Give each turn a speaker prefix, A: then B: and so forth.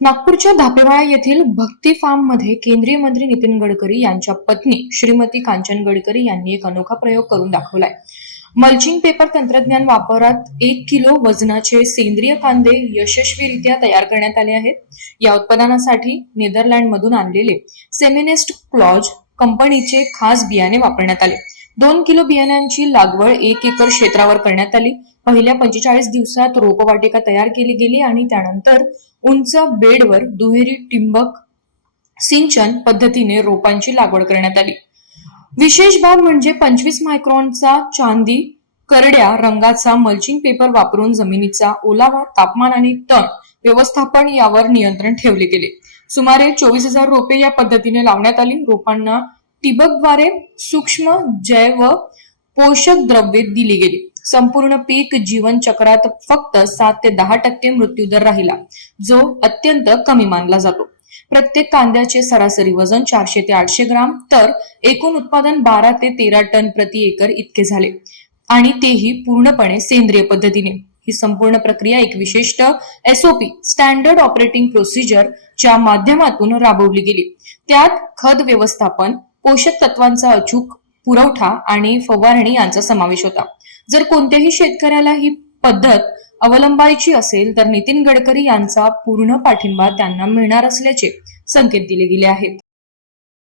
A: नागपूरच्या धापेवाळा येथील भक्ती फार्ममध्ये केंद्रीय मंत्री नितीन गडकरी यांच्या पत्नी श्रीमती कांचन गडकरी यांनी एक अनोखा प्रयोग करून दाखवलाय. मल्चिंग पेपर तंत्रज्ञान वापरात एक किलो वजनाचे सेंद्रिय कांदे यशस्वीरित्या तयार करण्यात आले आहेत. या उत्पादनासाठी नेदरलँडमधून आणलेले सेमिनेस्ट क्लॉज कंपनीचे खास बियाणे वापरण्यात आले. दोन किलो बियाण्यांची लागवड एक एकर क्षेत्रावर करण्यात आली. पहिल्या पंचेचाळीस दिवसात रोपवाटिका तयार केली गेली आणि त्यानंतर उंच बेडवर दुहेरी टिंबक सिंचन पद्धतीने रोपांची लागवड करण्यात आली. विशेष बाब म्हणजे पंचवीस मायक्रॉनचा चांदी करड्या रंगाचा मल्चिंग पेपर वापरून जमिनीचा ओलावा तापमान आणि तण व्यवस्थापन यावर नियंत्रण ठेवले गेले. सुमारे चोवीस हजार रोपे या पद्धतीने लावण्यात आली. रोपांना ठिबकद्वारे सूक्ष्म जैव पोषक द्रव्ये दिली गेली. संपूर्ण पीक जीवन चक्रात फक्त सात ते दहा टक्के मृत्यूदर राहिला जो अत्यंत कमी मानला जातो. प्रत्येक कांद्याचे सरासरी वजन चारशे ते आठशे ग्राम तर एकूण उत्पादन बारा ते तेरा टन प्रति एकर इतके झाले. आणि तेही पूर्णपणे सेंद्रिय पद्धतीने. ही संपूर्ण प्रक्रिया एक विशिष्ट एसओपी स्टँडर्ड ऑपरेटिंग प्रोसिजर च्या माध्यमातून राबवली गेली. त्यात खत व्यवस्थापन पोषक तत्वांचा अचूक पुरवठा आणि फवारणी यांचा समावेश होता. जर कोणत्याही शेतकऱ्याला ही पद्धत अवलंबायची असेल तर नितीन गडकरी यांचा पूर्ण पाठिंबा त्यांना मिळणार असल्याचे संकेत दिले गेले आहेत.